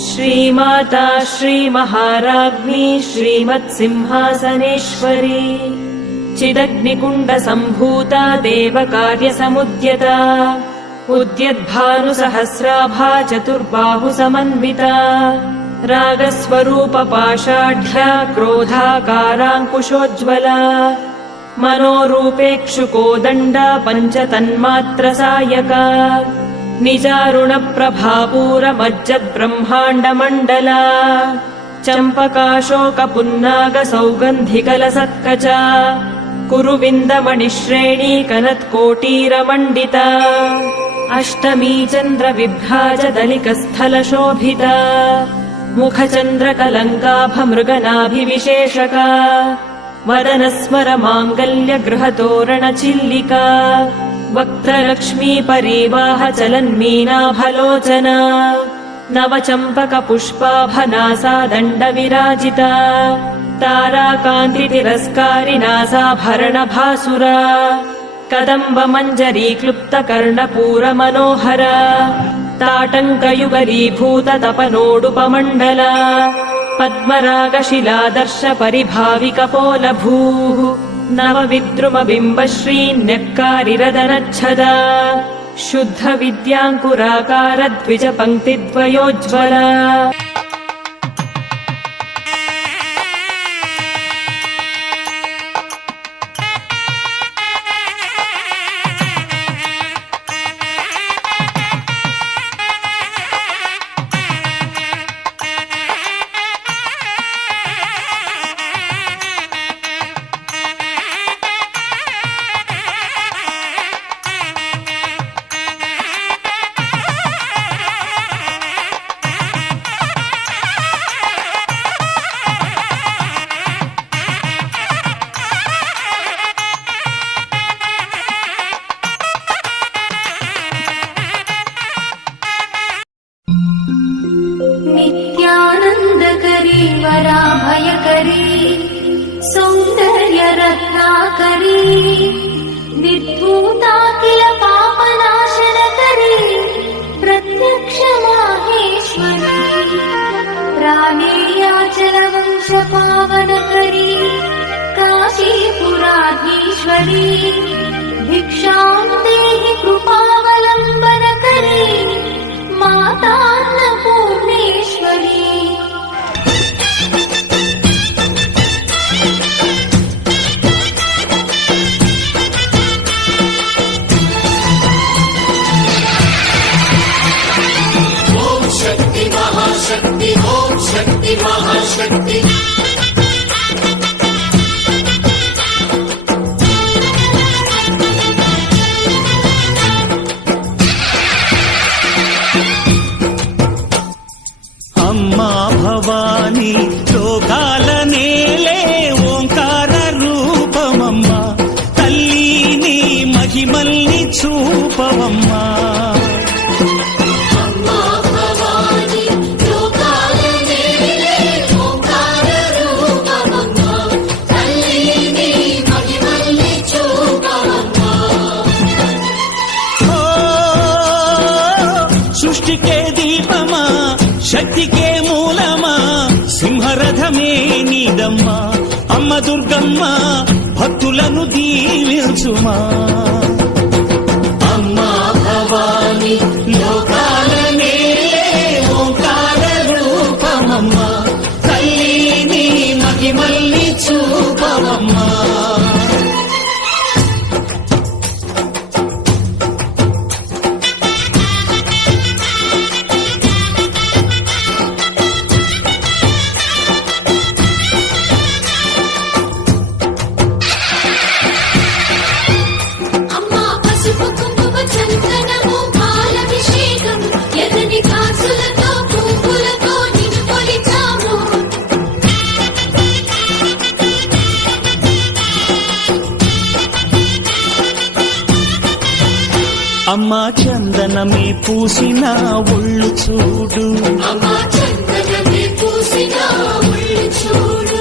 श्रीमाता श्रीमहाराज्ञी श्रीमत्सिंहासनेश्वरी चिदग्निकुण्डसम्भूता देवकार्यसमुद्यता उद्यद्भानुसहस्राभा चतुर्बाहुसमन्विता रागस्वरूपपाषाढ्या क्रोधाकाराङ्कुशोज्ज्वला मनोरूपेक्षुकोदण्डा पञ्चतन्मात्रसायका निजारुणप्रभापूरमज्जद्ब्रह्माण्डमण्डला चम्पकाशोकपुन्नागसौगन्धिकलसत्कचा कुरुविन्दमणिश्रेणी कनत्कोटीरमण्डिता अष्टमी चन्द्रविभ्राजदलिकस्थलशोभिता मुखचन्द्रकलङ्काभमृगनाभिविशेषका वदनस्मरमाङ्गल्यगृहतोरणचिल्लिका वक्त्रलक्ष्मीपरीवाहचलन्मीनाभलोचना नवचम्पकपुष्पाभनासा दण्डविराजिता ताराकान्तितिरस्कारिनासाभरणभासुरा कदम्बमञ्जरीक्लुप्तकर्णपूरमनोहरा ताटङ्कयुगलीभूततपनोडुपमण्डला पद्मरागशिलादर्शपरिभाविकपोलभूः नवविद्रुमबिम्बश्रीन्यक्कारिरदनच्छदा शुद्धविद्याङ्कुराकारद्विजपङ्क्तिद्वयोज्ज्वला नित्यानन्दकरी वराभयकरी सौन्दर्यरत्नाकरी निर्धूताखिल पापनाशनकरी प्रत्यक्ष माहेश्वरी प्राणेयाचलवंशपावनकरी काशीपुराधीश्वरी भिक्षां देहि कृपावलम्बनकरी मातान्नपूर्णेश्वरी ओम शक्ति महाशक्ति ओम शक्ति महाशक्ति अम्मा भवानी लोकाल नेले ओंकार रूपमम्मा तल्ली महिमल्नि चूपवम्मा సృష్టికే దీపమా శక్తికే మూలమా సింహరథమే నీదమ్మా అమ్మ దుర్గమ్మ భక్తులను దీవించుమా అమ్మా భవాని లోకాల నేలే ఓంకార రూపమమ్మా తల్లిని మహిమల్ని చూపవమ్మా అమ్మా చందనమే పూసిన ఒళ్ళు చూడు